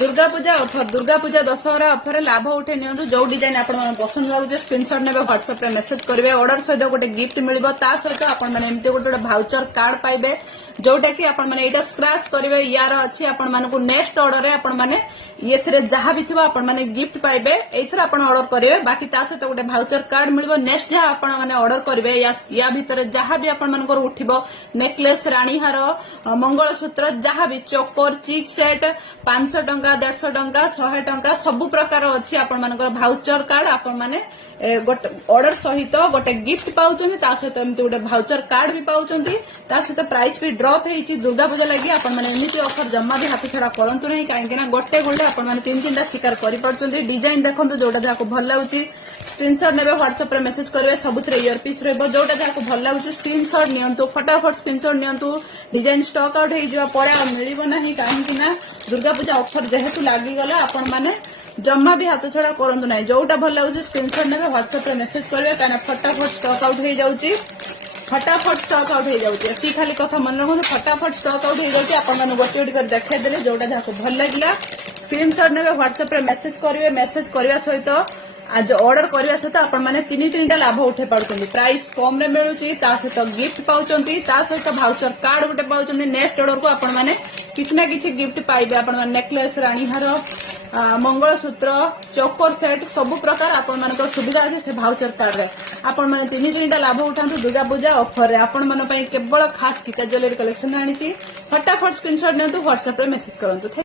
Durga Puja Dussehra offer लाभ उठे नियंतु जो डिजाइन आपण पसंद लागे स्क्रीनशॉट नेबे व्हाट्सएप रे मेसेज करेंगे ऑर्डर सहित गोटे गिफ्ट मिलिबो ता सहित आपण माने एमते गोटे भाउचर कार्ड पाइबे जोटा कि आपण माने एटा स्क्रैच करेंगे यार अच्छी आपण माने नेक्स्ट ऑर्डर रे आपण माने ये जहाँ भी थिबा आपण माने गिफ्ट पाइबे एथर आपण ऑर्डर करेंगे बाकी ता सहित गोटे भाउचर कार्ड मिलिबो नेक्स्ट जहाँ आपण माने ऑर्डर करेंगे या भीतर जहाँ भी आपण मानकर उठिबो नेकलेस रानी हार मंगलसूत्र जहाँ भी चोकर चिक सेट 500 टंका 150 टंका 100 टंका सबु प्रकार अच्छी आपण मानकर भाउचर कार्ड आपण माने गोटे ऑर्डर सहित गोटे गिफ्ट पाउचंती ता सहित एमती गोटे भाउचर कार्ड भी पाउचंती ता सहित प्राइस भी ड्रॉप हेची दुर्गा पूजा लगी आपण माने एमती ऑफर जम्मा भी हाथ छड़ा करंतु नहीं काहे ना गोटे गोटे आपण माने 3-3टा शिकार करि परचंती डिजाइन देखंतु जोटा जाको भल लागुची स्क्रीनशॉट नेबे व्हाट्सएप रे मेसेज करबे सबुथरे इयर पीस रहबो जोटा जाको भल लागुची स्क्रीनशॉट नियंतु फटाफट स्क्रीनशॉट नियंतु डिजाइन स्टॉक आउट हे जो पड़ा मिलिबो नाही काहे ना दुर्गा पूजा ऑफर जेहेतु लागी गला आपण माने जम्मा भी हाथ छड़ा करंतु नाही जोटा भल लागुची स्क्रीनशॉट नेबे व्हाट्सएप रे मेसेज करबे काना फटाफट स्टॉक आउट हे जाउची फटाफट स्टॉक आउट हो जाऊँगी खाली कथा मन रखते फटाफट स्टॉक आउट हो जाऊँगी आपको गोटे गोटे देखे देले जोटा जहाँ भल लगे स्क्रीनशॉट ने व्हाट्सएप रे मेसेज करेंगे मेसेज करने सहित आज ऑर्डर करने सहित आपण मैंने 3-3टा लाभ उठे पार्टी प्राइस कम रे मिलूची सहित गिफ्ट पाउचंती सहित भाउचर कार्ड गोटे पाउचंती नेक्स्ट ऑर्डर को आपण मैंने किसी ना किसी गिफ्ट पाइबे आपण मैंने नेकलेस रानी हार मंगलसूत्र चोकर सेट सबु प्रकार आपण मानकर सुविधा अच्छे से भाउचर कार्ड रे आपण माने 3-3टा लाभ उठांतु दुर्गा पूजा ऑफर रे आपण मन पई केवल खास किता ज्वेलरी कलेक्शन आनी फटाफट स्क्रीनशॉट नियंतु व्हाट्सएप रे मेसेज करंतु।